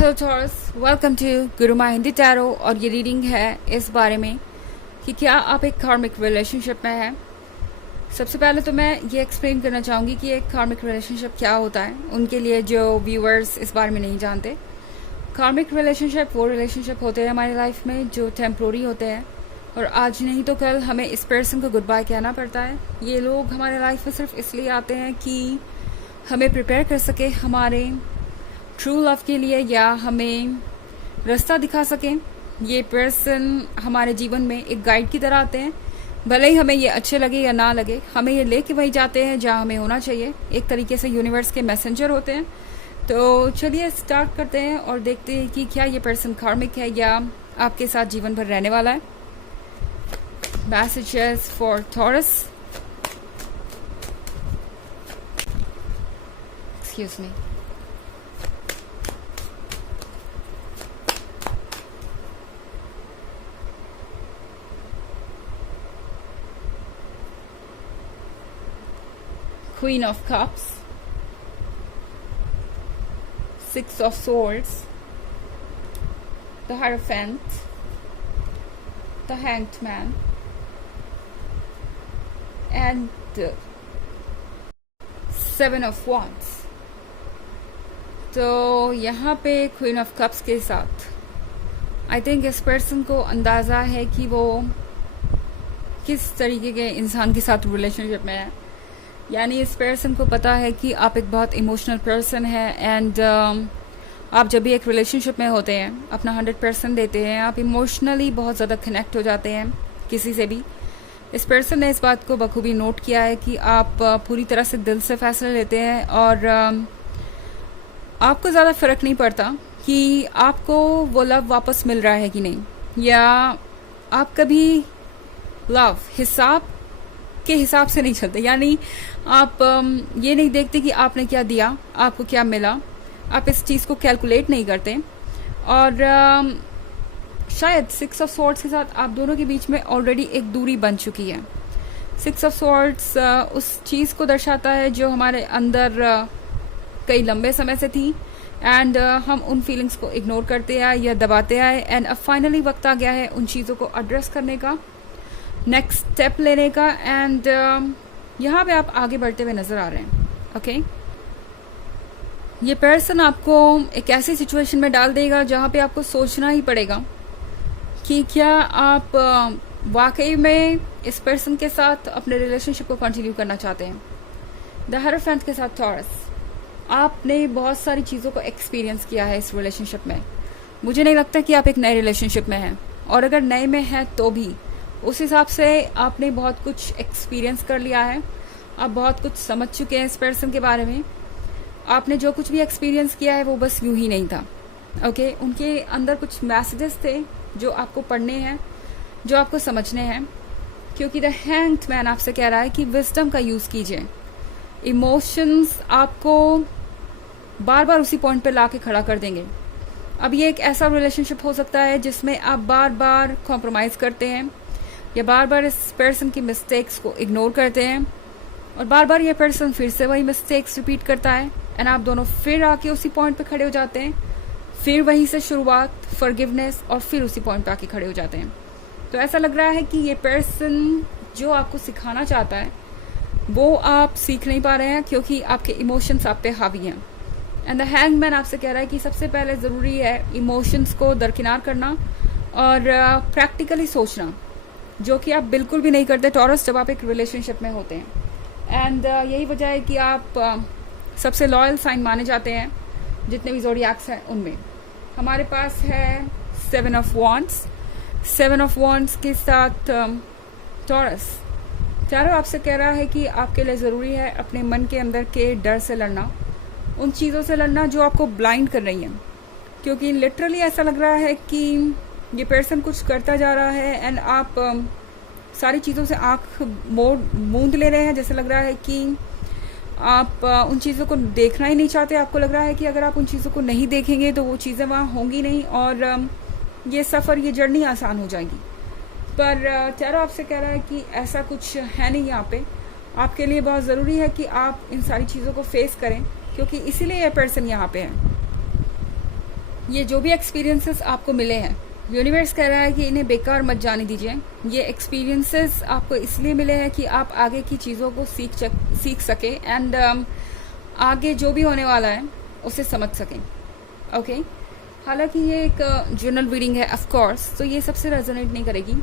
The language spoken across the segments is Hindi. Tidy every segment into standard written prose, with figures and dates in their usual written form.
Hello Taurus, welcome to Gurumaa Hindi tarot. और ये रीडिंग है इस बारे में कि क्या आप एक कार्मिक रिलेशनशिप में हैं। सबसे पहले तो मैं ये एक्सप्लेन करना चाहूँगी कि एक कार्मिक रिलेशनशिप क्या होता है, उनके लिए जो व्यूअर्स इस बारे में नहीं जानते। कार्मिक रिलेशनशिप वो रिलेशनशिप होते हैं हमारी लाइफ में जो टेम्प्रोरी होते हैं और आज नहीं तो कल हमें इस पर्सन को गुड बाय कहना पड़ता है। ये लोग हमारे लाइफ में सिर्फ इसलिए आते हैं कि हमें प्रिपेयर कर सके हमारे ट्रू लव के लिए या हमें रास्ता दिखा सकें। ये पर्सन हमारे जीवन में एक गाइड की तरह आते हैं, भले ही हमें ये अच्छे लगे या ना लगे, हमें ये लेके वही जाते हैं जहाँ हमें होना चाहिए। एक तरीके से यूनिवर्स के मैसेंजर होते हैं। तो चलिए स्टार्ट करते हैं और देखते हैं कि क्या ये पर्सन कार्मिक है या आपके साथ जीवन भर रहने वाला है। Messages for taurus. Excuse me. Queen of Cups, Six of Swords, the Hierophant, the Hanged Man, and the Seven of Wands. तो यहाँ पे Queen of Cups के साथ आई थिंक इस पर्सन को अंदाज़ा है कि वो किस तरीके के इंसान के साथ रिलेशनशिप में है। यानी इस पर्सन को पता है कि आप एक बहुत इमोशनल पर्सन है एंड आप जब भी एक रिलेशनशिप में होते हैं अपना 100% देते हैं, आप इमोशनली बहुत ज़्यादा कनेक्ट हो जाते हैं किसी से भी। इस पर्सन ने इस बात को बखूबी नोट किया है कि आप पूरी तरह से दिल से फैसले लेते हैं और आपको ज़्यादा फ़र्क नहीं पड़ता कि आपको वो लव वापस मिल रहा है कि नहीं, या आप कभी लव के हिसाब से नहीं चलते। यानी आप ये नहीं देखते कि आपने क्या दिया, आपको क्या मिला, आप इस चीज़ को कैलकुलेट नहीं करते। और शायद सिक्स ऑफ स्वॉर्ड्स के साथ आप दोनों के बीच में ऑलरेडी एक दूरी बन चुकी है। सिक्स ऑफ स्वॉर्ड्स उस चीज़ को दर्शाता है जो हमारे अंदर कई लंबे समय से थी एंड हम उन फीलिंग्स को इग्नोर करते आए या दबाते आए एंड अब फाइनली वक्त आ गया है उन चीज़ों को एड्रेस करने का, नेक्स्ट स्टेप लेने का। एंड यहाँ पे आप आगे बढ़ते हुए नज़र आ रहे हैं। ओके, ये पर्सन आपको एक ऐसी सिचुएशन में डाल देगा जहाँ पे आपको सोचना ही पड़ेगा कि क्या आप वाकई में इस पर्सन के साथ अपने रिलेशनशिप को कंटिन्यू करना चाहते हैं। द हायरोफेंट के साथ टॉरस, आपने बहुत सारी चीज़ों को एक्सपीरियंस किया है इस रिलेशनशिप में। मुझे नहीं लगता कि आप एक नए रिलेशनशिप में हैं, और अगर नए में हैं तो भी उस हिसाब से आपने बहुत कुछ एक्सपीरियंस कर लिया है। आप बहुत कुछ समझ चुके हैं इस पर्सन के बारे में। आपने जो कुछ भी एक्सपीरियंस किया है वो बस यूं ही नहीं था। ओके, उनके अंदर कुछ मैसेजेस थे जो आपको पढ़ने हैं, जो आपको समझने हैं, क्योंकि द हैंग्ड मैन आपसे कह रहा है कि विजडम का यूज़ कीजिए। इमोशंस आपको बार बार उसी पॉइंट पे ला के खड़ा कर देंगे। अब ये एक ऐसा रिलेशनशिप हो सकता है जिसमें आप बार बार कॉम्प्रोमाइज़ करते हैं या बार बार इस पर्सन की मिस्टेक्स को इग्नोर करते हैं और बार बार ये पर्सन फिर से वही मिस्टेक्स रिपीट करता है एंड आप दोनों फिर आके उसी पॉइंट पे खड़े हो जाते हैं। फिर वहीं से शुरुआत, फॉरगिवनेस, और फिर उसी पॉइंट पे आके खड़े हो जाते हैं। तो ऐसा लग रहा है कि ये पर्सन जो आपको सिखाना चाहता है वो आप सीख नहीं पा रहे हैं क्योंकि आपके इमोशंस आप पे हावी हैं। एंड द हैंगमैन आपसे कह रहा है कि सबसे पहले ज़रूरी है इमोशंस को दरकिनार करना और प्रैक्टिकली सोचना, जो कि आप बिल्कुल भी नहीं करते टॉरस जब आप एक रिलेशनशिप में होते हैं। एंड यही वजह है कि आप सबसे लॉयल साइन माने जाते हैं जितने भी ज़ोडिएक्स हैं उनमें। हमारे पास है seven of wands. Seven of wands के साथ टॉरस चारों आपसे कह रहा है कि आपके लिए ज़रूरी है अपने मन के अंदर के डर से लड़ना, उन चीज़ों से लड़ना जो आपको ब्लाइंड कर रही हैं। क्योंकि लिटरली ऐसा लग रहा है कि ये पर्सन कुछ करता जा रहा है एंड आप सारी चीज़ों से आँख मूंद ले रहे हैं। जैसे लग रहा है कि आप उन चीज़ों को देखना ही नहीं चाहते। आपको लग रहा है कि अगर आप उन चीज़ों को नहीं देखेंगे तो वो चीज़ें वहाँ होंगी नहीं और ये सफ़र, ये जर्नी आसान हो जाएगी। पर चारों आपसे कह रहा है कि ऐसा कुछ है नहीं यहाँ पे। आपके लिए बहुत ज़रूरी है कि आप इन सारी चीज़ों को फेस करें, क्योंकि इसीलिए ये पर्सन यहाँ पे है। ये जो भी एक्सपीरियंसेस आपको मिले हैं, यूनिवर्स कह रहा है कि इन्हें बेकार मत जाने दीजिए। ये एक्सपीरियंसेस आपको इसलिए मिले हैं कि आप आगे की चीज़ों को सीख सके एंड आगे जो भी होने वाला है उसे समझ सकें। ओके, हालांकि ये एक जनरल रीडिंग है ऑफ कोर्स, तो ये सबसे रेजोनेट नहीं करेगी।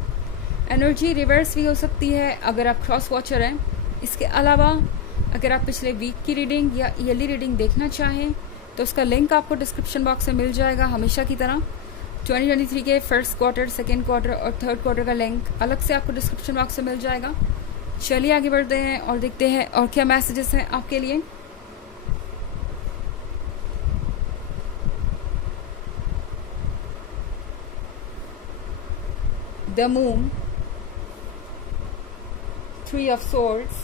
एनर्जी रिवर्स भी हो सकती है अगर आप क्रॉस वॉचर हैं। इसके अलावा अगर आप पिछले वीक की रीडिंग या ईयरली रीडिंग देखना चाहें तो उसका लिंक आपको डिस्क्रिप्शन बॉक्स में मिल जाएगा। हमेशा की तरह 2023 के फर्स्ट क्वार्टर, सेकेंड क्वार्टर और थर्ड क्वार्टर का लिंक अलग से आपको डिस्क्रिप्शन बॉक्स में मिल जाएगा। चलिए आगे बढ़ते हैं और देखते हैं और क्या मैसेजेस हैं आपके लिए। The moon, 3 of swords,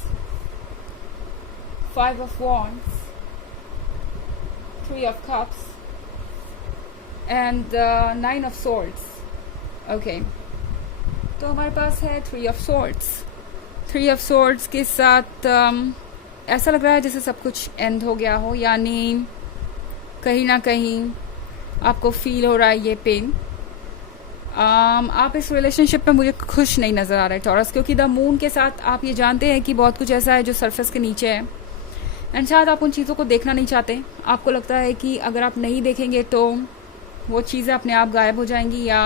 5 of wands, 3 of cups and 9 of swords. Okay, तो हमारे पास है 3 of swords। 3 of swords के साथ ऐसा लग रहा है जैसे सब कुछ एंड हो गया हो, यानी कहीं ना कहीं आपको फील हो रहा है ये पेन। आप इस रिलेशनशिप में मुझे खुश नहीं नज़र आ रहा है टॉरस, क्योंकि द मून के साथ आप ये जानते हैं कि बहुत कुछ ऐसा है जो सरफेस के नीचे है एंड शायद आप उन चीज़ों को देखना नहीं चाहते। आपको लगता है कि अगर आप नहीं देखेंगे तो वो चीज़ें अपने आप गायब हो जाएंगी या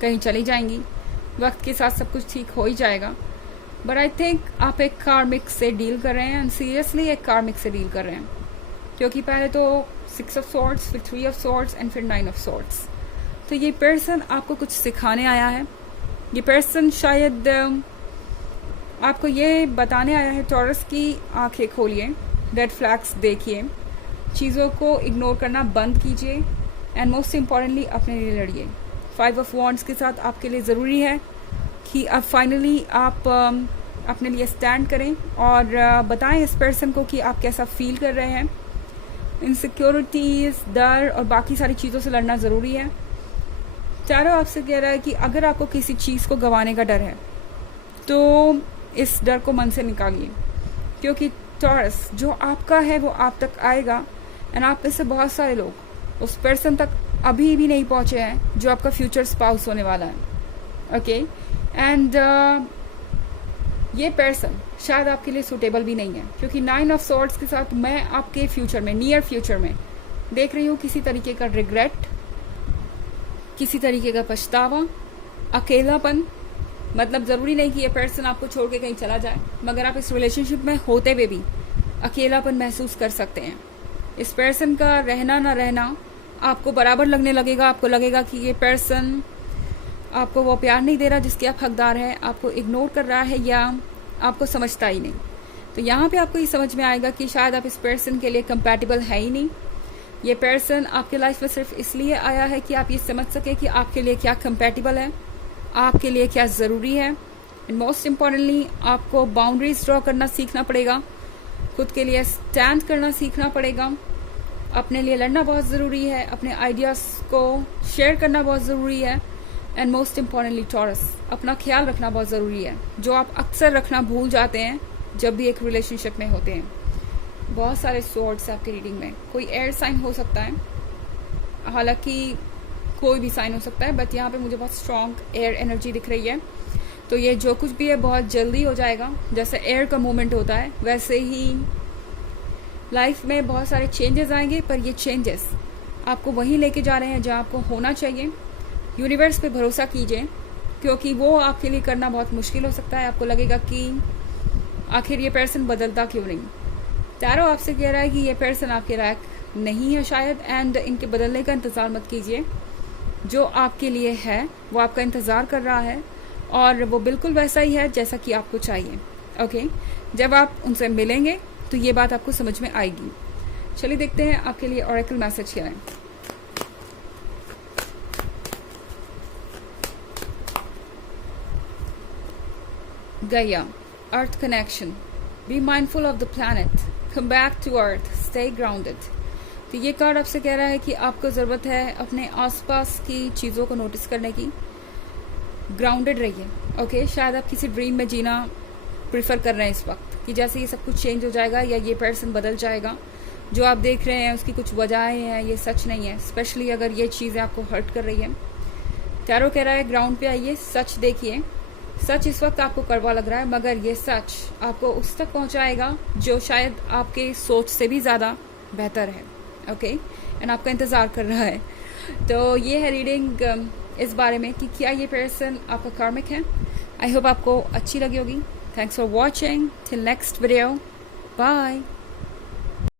कहीं चली जाएंगी। वक्त के साथ सब कुछ ठीक हो ही जाएगा, बट आई थिंक आप एक कार्मिक से डील कर रहे हैं एंड सीरियसली एक कार्मिक से डील कर रहे हैं, क्योंकि पहले तो 6 of swords, फिर 3 of swords एंड फिर 9 of swords। तो ये पर्सन आपको कुछ सिखाने आया है। ये पर्सन शायद आपको ये बताने आया है टॉरस की आंखें खोलिए, रेड फ्लैग्स देखिए, चीज़ों को इग्नोर करना बंद कीजिए एंड मोस्ट इम्पॉर्टेंटली अपने लिए लड़िए। 5 of wands के साथ आपके लिए ज़रूरी है कि अब फाइनली आप अपने लिए स्टैंड करें और बताएं इस पर्सन को कि आप कैसा फील कर रहे हैं। इनसिक्योरिटीज़, डर और बाकी सारी चीज़ों से लड़ना ज़रूरी है। चारों आपसे कह रहा है कि अगर आपको किसी चीज़ को गंवाने का डर है तो इस डर को मन से निकालिए, क्योंकि टॉरस जो आपका है वो आप तक आएगा एंड आप में से बहुत सारे लोग उस पर्सन तक अभी भी नहीं पहुंचे हैं जो आपका फ्यूचर स्पाउस होने वाला है। ओके, एंड ये पर्सन शायद आपके लिए सूटेबल भी नहीं है, क्योंकि 9 of swords के साथ मैं आपके फ्यूचर में, नियर फ्यूचर में देख रही हूँ किसी तरीके का रिग्रेट, किसी तरीके का पछतावा, अकेलापन। मतलब ज़रूरी नहीं कि ये पर्सन आपको छोड़ के कहीं चला जाए, मगर आप इस रिलेशनशिप में होते हुए भी अकेलापन महसूस कर सकते हैं। इस पर्सन का रहना ना रहना आपको बराबर लगने लगेगा। आपको लगेगा कि ये पर्सन आपको वो प्यार नहीं दे रहा जिसके आप हकदार हैं, आपको इग्नोर कर रहा है या आपको समझता ही नहीं। तो यहाँ पे आपको ये समझ में आएगा कि शायद आप इस पर्सन के लिए कंपैटिबल है ही नहीं। ये पर्सन आपके लाइफ में सिर्फ इसलिए आया है कि आप ये समझ सके कि आपके लिए क्या कंपैटिबल है, आपके लिए क्या ज़रूरी है। एंड मोस्ट इम्पॉर्टेंटली आपको बाउंड्रीज ड्रॉ करना सीखना पड़ेगा, खुद के लिए स्टैंड करना सीखना पड़ेगा, अपने लिए लड़ना बहुत ज़रूरी है, अपने आइडियाज़ को शेयर करना बहुत ज़रूरी है। एंड मोस्ट इम्पॉर्टेंटली टॉरस, अपना ख्याल रखना बहुत ज़रूरी है, जो आप अक्सर रखना भूल जाते हैं जब भी एक रिलेशनशिप में होते हैं। बहुत सारे सॉर्ड्स आपकी रीडिंग में, कोई एयर साइन हो सकता है, हालांकि कोई भी साइन हो सकता है, बट यहाँ पे मुझे बहुत स्ट्रॉन्ग एयर एनर्जी दिख रही है। तो ये जो कुछ भी है बहुत जल्दी हो जाएगा। जैसे एयर का मूवमेंट होता है वैसे ही लाइफ में बहुत सारे चेंजेस आएंगे, पर ये चेंजेस आपको वहीं लेके जा रहे हैं जहाँ आपको होना चाहिए। यूनिवर्स पे भरोसा कीजिए, क्योंकि वो आपके लिए करना बहुत मुश्किल हो सकता है। आपको लगेगा कि आखिर ये पर्सन बदलता क्यों नहीं। टैरो आपसे कह रहा है कि ये पर्सन आपके लायक नहीं है शायद, एंड इनके बदलने का इंतज़ार मत कीजिए। जो आपके लिए है वो आपका इंतज़ार कर रहा है और वो बिल्कुल वैसा ही है जैसा कि आपको चाहिए। ओके, जब आप उनसे मिलेंगे तो ये बात आपको समझ में आएगी। चलिए देखते हैं आपके लिए ऑरेकल मैसेज क्या है। Gaia, Earth connection. Be mindful of the planet. Come back to Earth. Stay grounded. तो ये कार्ड आपसे कह रहा है कि आपको ज़रूरत है अपने आसपास की चीज़ों को नोटिस करने की। ग्राउंडेड रहिए। ओके, शायद आप किसी ड्रीम में जीना प्रेफर कर रहे हैं इस वक्त, कि जैसे ये सब कुछ चेंज हो जाएगा या ये पर्सन बदल जाएगा, जो आप देख रहे हैं उसकी कुछ वजहें हैं, ये सच नहीं है। स्पेशली अगर ये चीज़ें आपको हर्ट कर रही है, टैरो कह रहा है ग्राउंड पे आइए, सच देखिए। सच इस वक्त आपको कड़वा लग रहा है, मगर ये सच आपको उस तक पहुंचाएगा जो शायद आपके सोच से भी ज़्यादा बेहतर है। ओके, एंड आपका इंतज़ार कर रहा है। तो ये है रीडिंग इस बारे में कि क्या ये पर्सन आपका कार्मिक है। आई होप आपको अच्छी लगी होगी। Thanks for watching, till next video, bye.